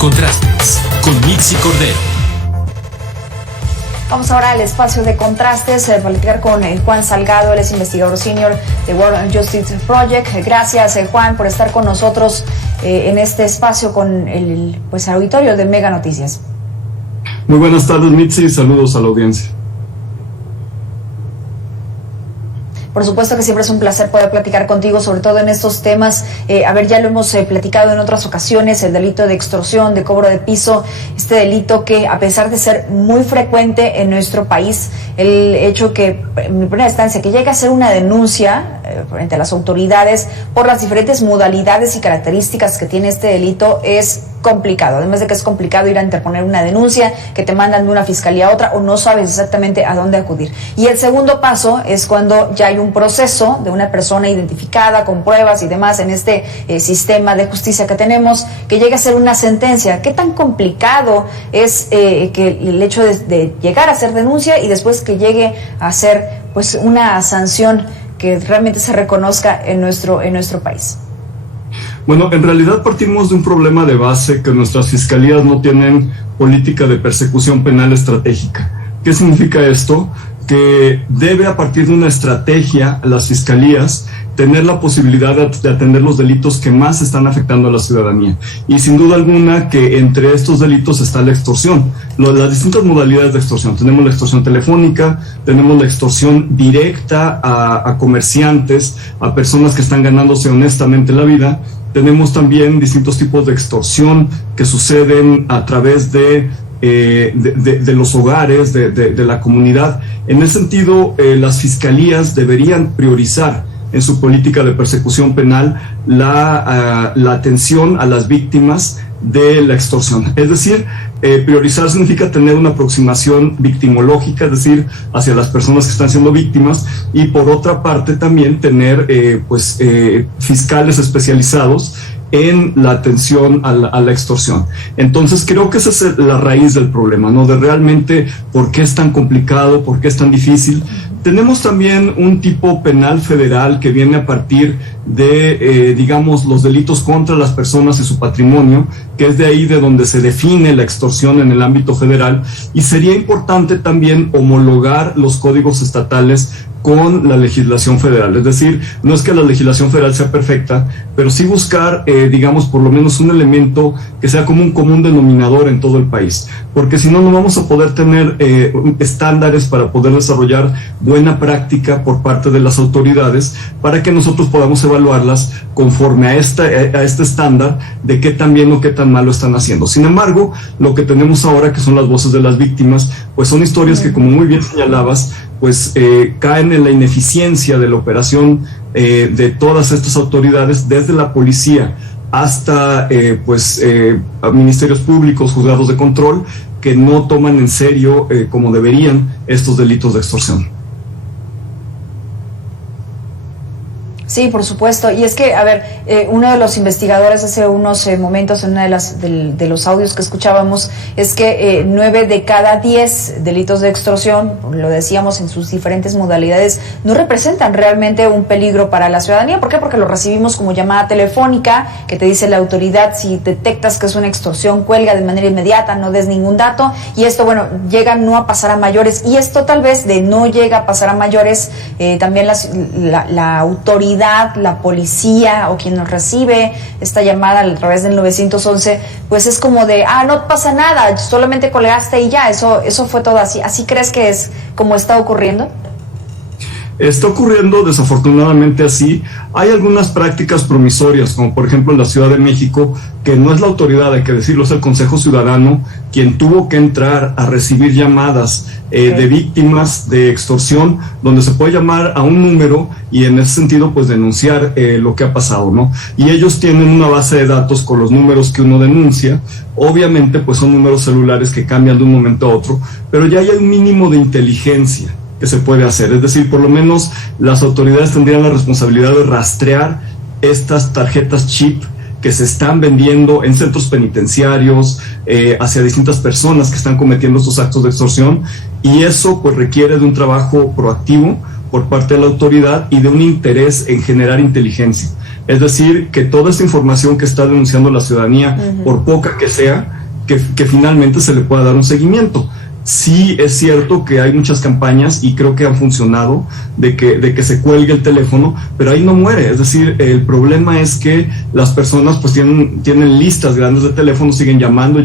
Contrastes con Mitzi Cordero. Vamos ahora al espacio de contrastes, para platicar con Juan Salgado, él es investigador senior de World Justice Project. Gracias, Juan, por estar con nosotros en este espacio con el auditorio de Mega Noticias. Muy buenas tardes, Mitzi, y saludos a la audiencia. Por supuesto que siempre es un placer poder platicar contigo, sobre todo en estos temas. Ya lo hemos platicado en otras ocasiones, el delito de extorsión, de cobro de piso, este delito que, a pesar de ser muy frecuente en nuestro país, el hecho que, en primera instancia, que llegue a ser una denuncia frente a las autoridades por las diferentes modalidades y características que tiene este delito es complicado. Además de que es complicado ir a interponer una denuncia, que te mandan de una fiscalía a otra o no sabes exactamente a dónde acudir. Y el segundo paso es cuando ya hay un proceso de una persona identificada con pruebas y demás en este sistema de justicia que tenemos, que llegue a ser una sentencia. ¿Qué tan complicado es que el hecho de llegar a hacer denuncia y después que llegue a ser una sanción que realmente se reconozca en nuestro país? Bueno, en realidad partimos de un problema de base, que nuestras fiscalías no tienen política de persecución penal estratégica. ¿Qué significa esto? Que debe, a partir de una estrategia, las fiscalías tener la posibilidad de atender los delitos que más están afectando a la ciudadanía. Y sin duda alguna que entre estos delitos está la extorsión, las distintas modalidades de extorsión. Tenemos la extorsión telefónica, tenemos la extorsión directa a comerciantes, a personas que están ganándose honestamente la vida. Tenemos también distintos tipos de extorsión que suceden a través de los hogares, de la comunidad. En ese sentido, las fiscalías deberían priorizar en su política de persecución penal la atención a las víctimas de la extorsión. Es decir, priorizar significa tener una aproximación victimológica, es decir, hacia las personas que están siendo víctimas, y por otra parte también tener fiscales especializados en la atención a la extorsión. Entonces creo que esa es la raíz del problema, ¿no? De realmente por qué es tan complicado, por qué es tan difícil. Tenemos también un tipo penal federal que viene a partir de, los delitos contra las personas y su patrimonio, que es de ahí de donde se define la extorsión en el ámbito federal, y sería importante también homologar los códigos estatales con la legislación federal. Es decir, no es que la legislación federal sea perfecta, pero sí buscar, por lo menos un elemento que sea como un común denominador en todo el país, porque si no, no vamos a poder tener estándares para poder desarrollar buena práctica por parte de las autoridades, para que nosotros podamos evaluarlas conforme a este estándar de qué tan bien o qué tan mal lo están haciendo. Sin embargo, lo que tenemos ahora, que son las voces de las víctimas, pues son historias que, como muy bien señalabas, caen en la ineficiencia de la operación de todas estas autoridades, desde la policía hasta ministerios públicos, juzgados de control, que no toman en serio como deberían estos delitos de extorsión. Sí, por supuesto. Y es que, uno de los investigadores hace unos momentos, en una de los audios que escuchábamos, es que 9 de cada 10 delitos de extorsión, lo decíamos en sus diferentes modalidades, no representan realmente un peligro para la ciudadanía. ¿Por qué? Porque lo recibimos como llamada telefónica, que te dice la autoridad: si detectas que es una extorsión, cuelga de manera inmediata, no des ningún dato. Y esto, llega no a pasar a mayores. Y esto, tal vez, de no llega a pasar a mayores, también la autoridad, la policía o quien nos recibe esta llamada a través del 911, pues es como de, no pasa nada, solamente colgaste y ya, eso fue todo así. ¿Así crees que es como está ocurriendo? Está ocurriendo desafortunadamente así. Hay algunas prácticas promisorias, como por ejemplo en la Ciudad de México, que no es la autoridad, hay que decirlo, es el Consejo Ciudadano quien tuvo que entrar a recibir llamadas de víctimas de extorsión, donde se puede llamar a un número y en ese sentido denunciar lo que ha pasado, ¿no? Y ellos tienen una base de datos con los números que uno denuncia. Obviamente son números celulares que cambian de un momento a otro, pero ya hay un mínimo de inteligencia que se puede hacer. Es decir, por lo menos las autoridades tendrían la responsabilidad de rastrear estas tarjetas chip que se están vendiendo en centros penitenciarios hacia distintas personas que están cometiendo estos actos de extorsión, y eso requiere de un trabajo proactivo por parte de la autoridad y de un interés en generar inteligencia. Es decir, que toda esta información que está denunciando la ciudadanía, por poca que sea, que finalmente se le pueda dar un seguimiento. Sí es cierto que hay muchas campañas y creo que han funcionado de que se cuelgue el teléfono, pero ahí no muere. Es decir, el problema es que las personas pues tienen listas grandes de teléfonos, siguen llamando,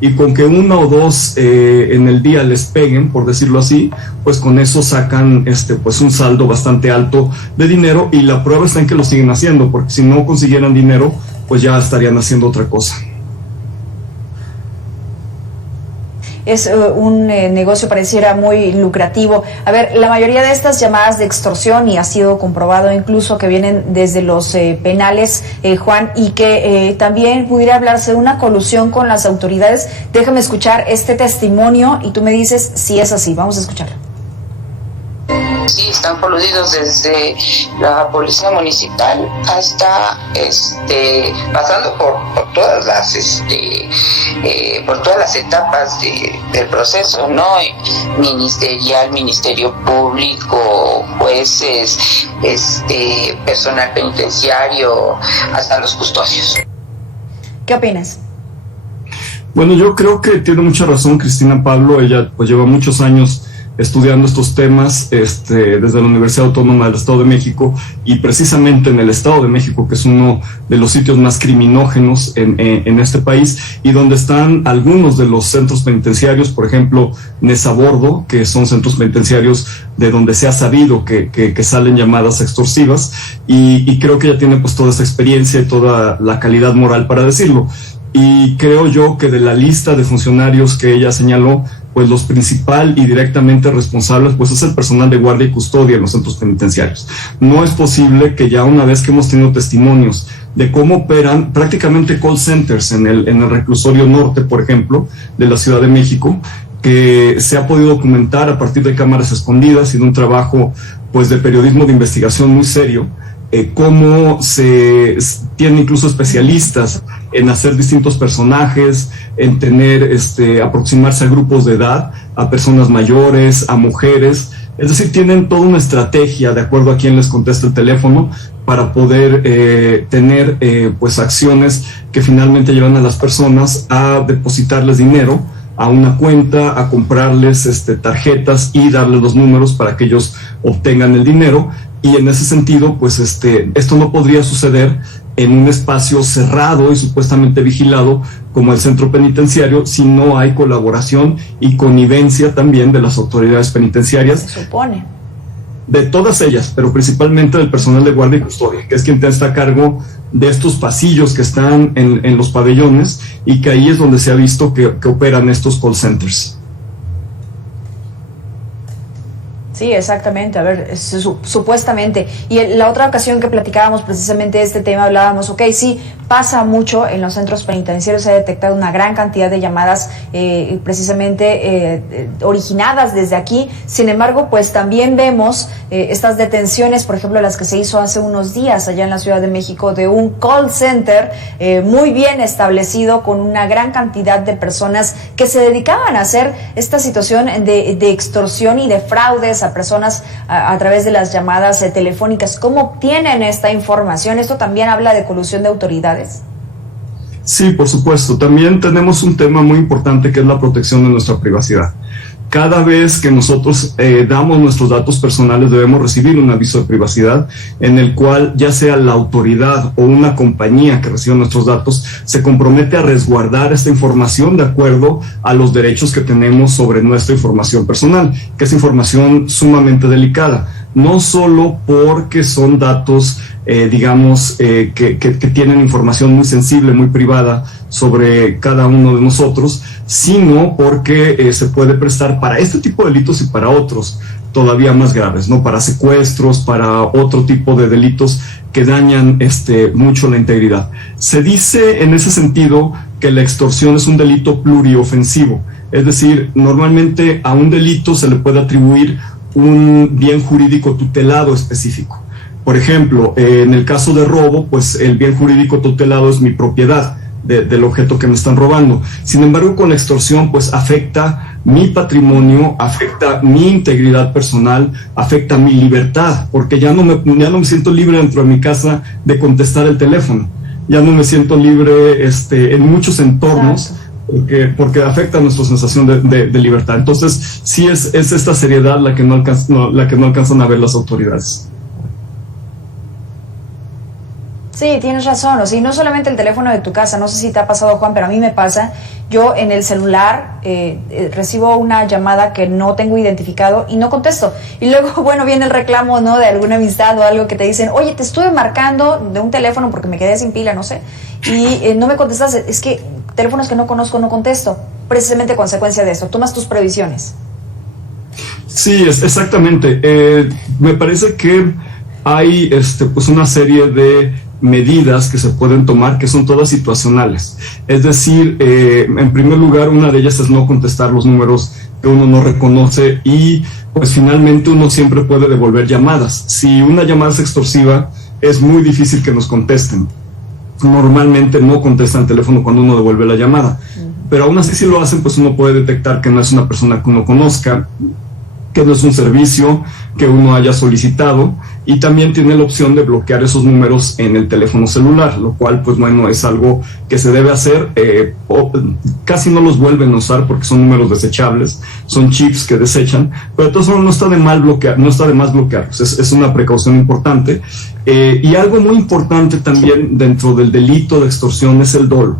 y con que una o dos en el día les peguen, por decirlo así, pues con eso sacan pues un saldo bastante alto de dinero, y la prueba está en que lo siguen haciendo, porque si no consiguieran dinero, pues ya estarían haciendo otra cosa. Es un negocio pareciera muy lucrativo. A ver, la mayoría de estas llamadas de extorsión, y ha sido comprobado incluso que vienen desde los penales, Juan, y que también pudiera hablarse de una colusión con las autoridades. Déjame escuchar este testimonio y tú me dices si es así. Vamos a escucharlo. Sí, están coludidos desde la policía municipal hasta pasando por todas las por todas las etapas del proceso, ¿no? Ministerial, Ministerio Público, jueces, personal penitenciario, hasta los custodios. ¿Qué opinas? Bueno, yo creo que tiene mucha razón Cristina Pablo. Ella pues lleva muchos años estudiando estos temas desde la Universidad Autónoma del Estado de México, y precisamente en el Estado de México, que es uno de los sitios más criminógenos en este país, y donde están algunos de los centros penitenciarios, por ejemplo, Nezabordo, que son centros penitenciarios de donde se ha sabido que salen llamadas extorsivas, y creo que ella tiene pues toda esa experiencia y toda la calidad moral para decirlo. Y creo yo que de la lista de funcionarios que ella señaló, pues los principal y directamente responsables pues es el personal de guardia y custodia en los centros penitenciarios. No es posible que ya una vez que hemos tenido testimonios de cómo operan prácticamente call centers en el reclusorio norte, por ejemplo, de la Ciudad de México, que se ha podido documentar a partir de cámaras escondidas y de un trabajo pues de periodismo de investigación muy serio, cómo se tienen incluso especialistas en hacer distintos personajes, en tener, aproximarse a grupos de edad, a personas mayores, a mujeres. Es decir, tienen toda una estrategia de acuerdo a quién les contesta el teléfono para poder tener pues acciones que finalmente llevan a las personas a depositarles dinero a una cuenta, a comprarles tarjetas y darles los números para que ellos obtengan el dinero. Y en ese sentido, pues esto no podría suceder en un espacio cerrado y supuestamente vigilado como el centro penitenciario si no hay colaboración y connivencia también de las autoridades penitenciarias. Se supone. De todas ellas, pero principalmente del personal de guardia y custodia, que es quien está a cargo de estos pasillos que están en los pabellones, y que ahí es donde se ha visto que operan estos call centers. Sí, exactamente. A ver, supuestamente. Y en la otra ocasión que platicábamos precisamente de este tema, hablábamos, sí, pasa mucho en los centros penitenciarios, se ha detectado una gran cantidad de llamadas precisamente originadas desde aquí. Sin embargo, pues también vemos estas detenciones, por ejemplo, las que se hizo hace unos días allá en la Ciudad de México, de un call center muy bien establecido, con una gran cantidad de personas que se dedicaban a hacer esta situación de extorsión y de fraudes a personas a través de las llamadas telefónicas. ¿Cómo obtienen esta información? ¿Esto también habla de colusión de autoridades? Sí, por supuesto. También tenemos un tema muy importante que es la protección de nuestra privacidad. Cada vez que nosotros damos nuestros datos personales, debemos recibir un aviso de privacidad en el cual ya sea la autoridad o una compañía que reciba nuestros datos se compromete a resguardar esta información de acuerdo a los derechos que tenemos sobre nuestra información personal, que es información sumamente delicada. No solo porque son datos, que tienen información muy sensible, muy privada sobre cada uno de nosotros, sino porque se puede prestar para este tipo de delitos y para otros todavía más graves, ¿no? Para secuestros, para otro tipo de delitos que dañan mucho la integridad. Se dice en ese sentido que la extorsión es un delito pluriofensivo, es decir, normalmente a un delito se le puede atribuir un bien jurídico tutelado específico. Por ejemplo, en el caso de robo, pues el bien jurídico tutelado es mi propiedad, del objeto que me están robando. Sin embargo, con la extorsión, pues afecta mi patrimonio, afecta mi integridad personal, afecta mi libertad, porque ya no me siento libre dentro de mi casa de contestar el teléfono, ya no me siento libre en muchos entornos, porque afecta nuestra sensación de libertad. Entonces, sí es esta seriedad la que no alcanzan a ver las autoridades. Sí, tienes razón, o sea, y no solamente el teléfono de tu casa, no sé si te ha pasado, Juan, pero a mí me pasa. Yo en el celular recibo una llamada que no tengo identificado y no contesto. Y luego, bueno, viene el reclamo, ¿no?, de alguna amistad o algo que te dicen, oye, te estuve marcando de un teléfono porque me quedé sin pila, no sé, y no me contestas. Es que teléfonos que no conozco no contesto, precisamente consecuencia de eso. Tomas tus previsiones. Sí, exactamente. Me parece que hay pues una serie de medidas que se pueden tomar que son todas situacionales. Es decir, en primer lugar, una de ellas es no contestar los números que uno no reconoce y pues finalmente uno siempre puede devolver llamadas. Si una llamada es extorsiva, es muy difícil que nos contesten. Normalmente no contestan el teléfono cuando uno devuelve la llamada, pero aún así si lo hacen, pues uno puede detectar que no es una persona que uno conozca, que no es un servicio que uno haya solicitado, y también tiene la opción de bloquear esos números en el teléfono celular, lo cual, pues bueno, es algo que se debe hacer. Casi no los vuelven a usar porque son números desechables, son chips que desechan, pero de todas formas no está de más bloquearlos, es una precaución importante. Y algo muy importante también dentro del delito de extorsión es el dolo,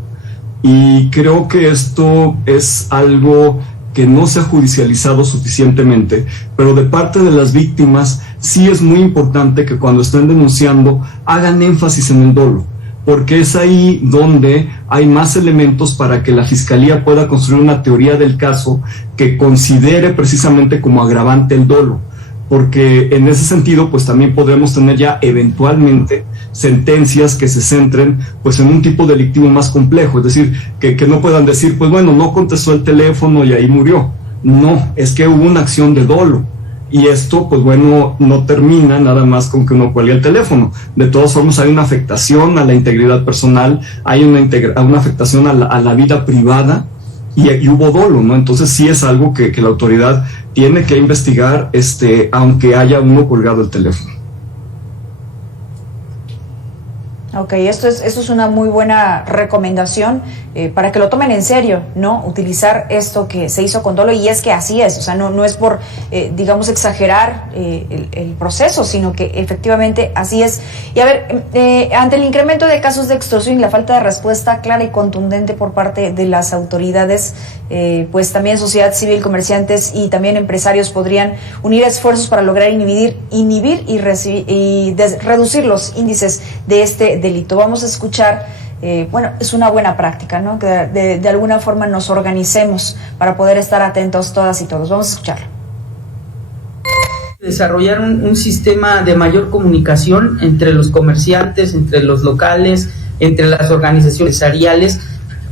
y creo que esto es algo que no se ha judicializado suficientemente, pero de parte de las víctimas sí es muy importante que cuando estén denunciando hagan énfasis en el dolo, porque es ahí donde hay más elementos para que la Fiscalía pueda construir una teoría del caso que considere precisamente como agravante el dolo, porque en ese sentido pues también podremos tener ya eventualmente sentencias que se centren pues en un tipo delictivo más complejo, es decir, que no puedan decir pues bueno, no contestó el teléfono y ahí murió. No, es que hubo una acción de dolo, y esto pues bueno, no termina nada más con que uno cuelgue el teléfono. De todas formas hay una afectación a la integridad personal, hay una afectación a la vida privada, y hubo dolo, ¿no? Entonces sí es algo que la autoridad tiene que investigar, aunque haya uno colgado el teléfono. Ok, esto es una muy buena recomendación para que lo tomen en serio, ¿no? Utilizar esto que se hizo con dolo, y es que así es, o sea, no es por, digamos, exagerar el proceso, sino que efectivamente así es. Y a ver, ante el incremento de casos de extorsión y la falta de respuesta clara y contundente por parte de las autoridades, pues también sociedad civil, comerciantes y también empresarios podrían unir esfuerzos para lograr inhibir y reducir los índices de este delito. Vamos a escuchar, bueno, es una buena práctica, ¿no?, que de alguna forma nos organicemos para poder estar atentos todas y todos. Vamos a escucharlo. Desarrollar un sistema de mayor comunicación entre los comerciantes, entre los locales, entre las organizaciones empresariales,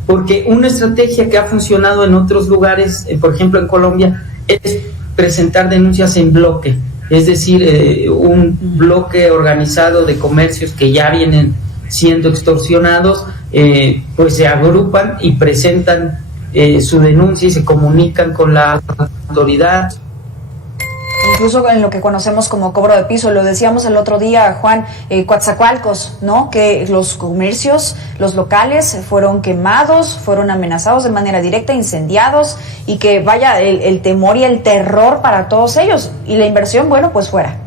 porque una estrategia que ha funcionado en otros lugares, por ejemplo en Colombia, es presentar denuncias en bloque, es decir, un bloque organizado de comercios que ya vienen siendo extorsionados, pues se agrupan y presentan su denuncia y se comunican con la autoridad. Incluso en lo que conocemos como cobro de piso, lo decíamos el otro día, Juan, Coatzacoalcos, ¿no?, que los comercios, los locales fueron quemados, fueron amenazados de manera directa, incendiados, y que vaya el temor y el terror para todos ellos, y la inversión, bueno, pues fuera.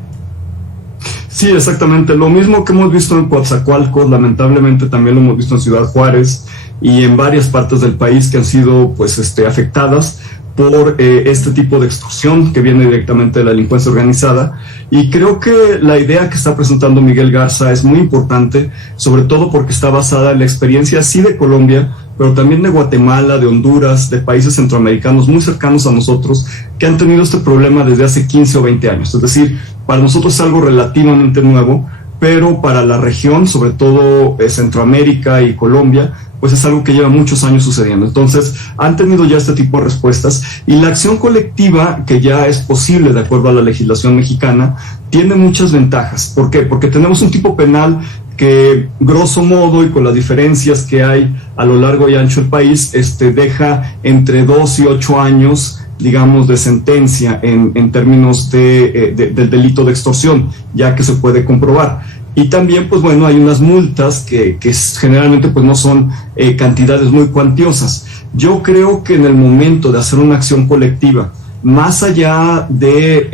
Sí, exactamente, lo mismo que hemos visto en Coatzacoalcos, lamentablemente también lo hemos visto en Ciudad Juárez y en varias partes del país que han sido pues afectadas por este tipo de extorsión que viene directamente de la delincuencia organizada. Y creo que la idea que está presentando Miguel Garza es muy importante, sobre todo porque está basada en la experiencia sí de Colombia, pero también de Guatemala, de Honduras, de países centroamericanos muy cercanos a nosotros, que han tenido este problema desde hace 15 o 20 años. Es decir, para nosotros es algo relativamente nuevo, pero para la región, sobre todo Centroamérica y Colombia, pues es algo que lleva muchos años sucediendo. Entonces, han tenido ya este tipo de respuestas, y la acción colectiva, que ya es posible de acuerdo a la legislación mexicana, tiene muchas ventajas. ¿Por qué? Porque tenemos un tipo penal que grosso modo y con las diferencias que hay a lo largo y ancho del país, deja entre 2 y 8 años, digamos, de sentencia en términos del delito de extorsión, ya que se puede comprobar. Y también, pues bueno, hay unas multas que generalmente pues no son cantidades muy cuantiosas. Yo creo que en el momento de hacer una acción colectiva, más allá de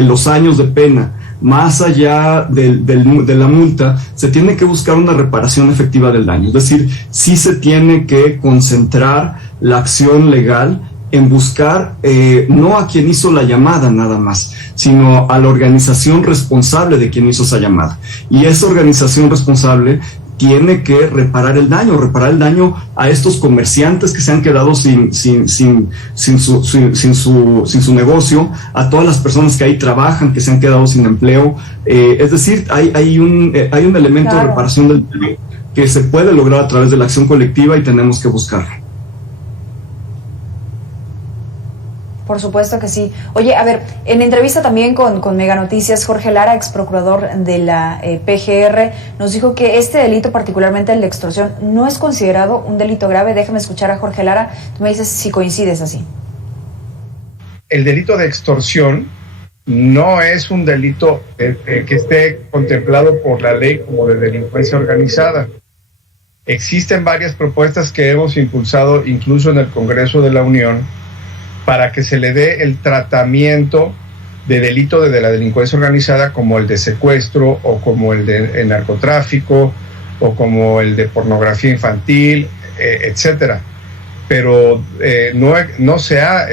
los años de pena, más allá de la multa, se tiene que buscar una reparación efectiva del daño. Es decir, sí se tiene que concentrar la acción legal en buscar no a quien hizo la llamada nada más, sino a la organización responsable de quien hizo esa llamada. Y esa organización responsable tiene que reparar el daño a estos comerciantes que se han quedado sin su negocio, a todas las personas que ahí trabajan, que se han quedado sin empleo. Es decir, hay un elemento de reparación del daño que se puede lograr a través de la acción colectiva y tenemos que buscarlo. Por supuesto que sí. Oye, a ver, en entrevista también con Mega Noticias, Jorge Lara, ex procurador de la PGR, nos dijo que este delito, particularmente el de extorsión, no es considerado un delito grave. Déjame escuchar a Jorge Lara, tú me dices si coincides así. El delito de extorsión no es un delito que esté contemplado por la ley como de delincuencia organizada. Existen varias propuestas que hemos impulsado incluso en el Congreso de la Unión para que se le dé el tratamiento de delito de la delincuencia organizada como el de secuestro o como el de narcotráfico o como el de pornografía infantil, etcétera. Pero no se ha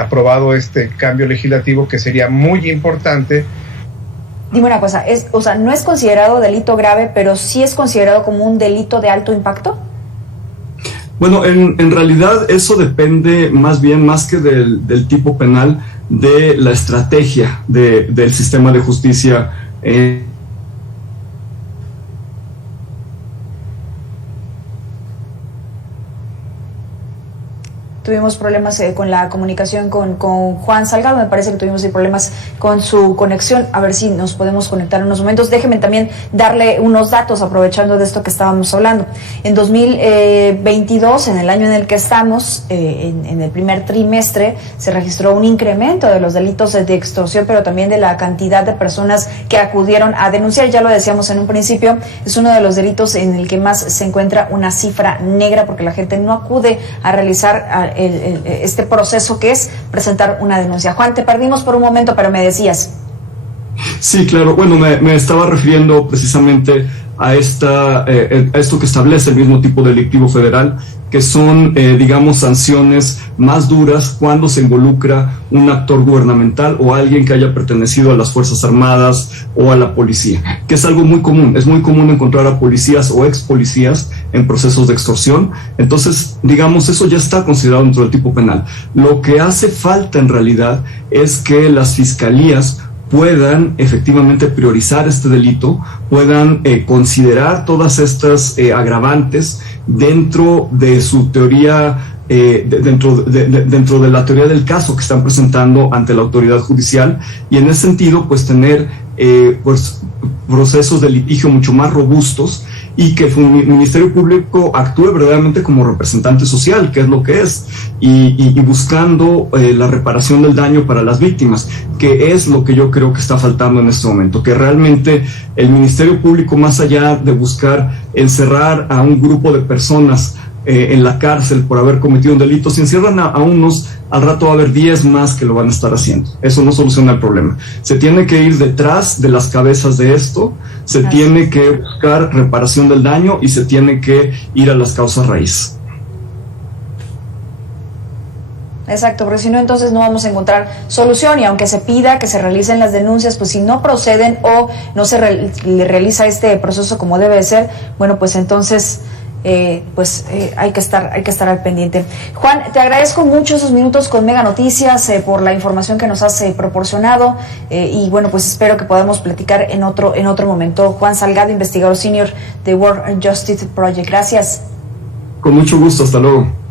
aprobado este cambio legislativo que sería muy importante. Dime una cosa, no es considerado delito grave, pero sí es considerado como un delito de alto impacto. Bueno, en realidad eso depende más que del tipo penal, de la estrategia del sistema de justicia. Tuvimos problemas con la comunicación con Juan Salgado, me parece que tuvimos problemas con su conexión, a ver si nos podemos conectar en unos momentos. Déjenme también darle unos datos aprovechando de esto que estábamos hablando. En 2022, en el año en el que estamos, en el primer trimestre, se registró un incremento de los delitos de extorsión, pero también de la cantidad de personas que acudieron a denunciar. Ya lo decíamos en un principio, es uno de los delitos en el que más se encuentra una cifra negra, porque la gente no acude a realizar este proceso que es presentar una denuncia. Juan, te perdimos por un momento, pero me decías. Sí, claro. Bueno, me estaba refiriendo precisamente a esto que establece el mismo tipo delictivo federal, que son, digamos, sanciones más duras cuando se involucra un actor gubernamental o alguien que haya pertenecido a las Fuerzas Armadas o a la policía, que es algo muy común. Es muy común encontrar a policías o ex policías en procesos de extorsión. Entonces, digamos, eso ya está considerado dentro del tipo penal. Lo que hace falta en realidad es que las fiscalías puedan efectivamente priorizar este delito, puedan considerar todas estas agravantes dentro de su teoría, dentro de la teoría del caso que están presentando ante la autoridad judicial, y en ese sentido pues tener pues procesos de litigio mucho más robustos y que el Ministerio Público actúe verdaderamente como representante social, que es lo que es, y buscando la reparación del daño para las víctimas, que es lo que yo creo que está faltando en este momento, que realmente el Ministerio Público, más allá de buscar encerrar a un grupo de personas en la cárcel por haber cometido un delito, si encierran a unos, al rato va a haber 10 más que lo van a estar haciendo. Eso no soluciona el problema. Se tiene que ir detrás de las cabezas de esto, se tiene que buscar reparación del daño y se tiene que ir a las causas raíz. Exacto, porque si no, entonces no vamos a encontrar solución, y aunque se pida que se realicen las denuncias, pues si no proceden o no se le realiza este proceso como debe de ser, bueno, pues entonces hay que estar al pendiente. Juan, te agradezco mucho esos minutos con Mega Noticias por la información que nos has proporcionado, y bueno, pues espero que podamos platicar en otro momento. Juan Salgado, investigador senior de World Justice Project. Gracias. Con mucho gusto, hasta luego.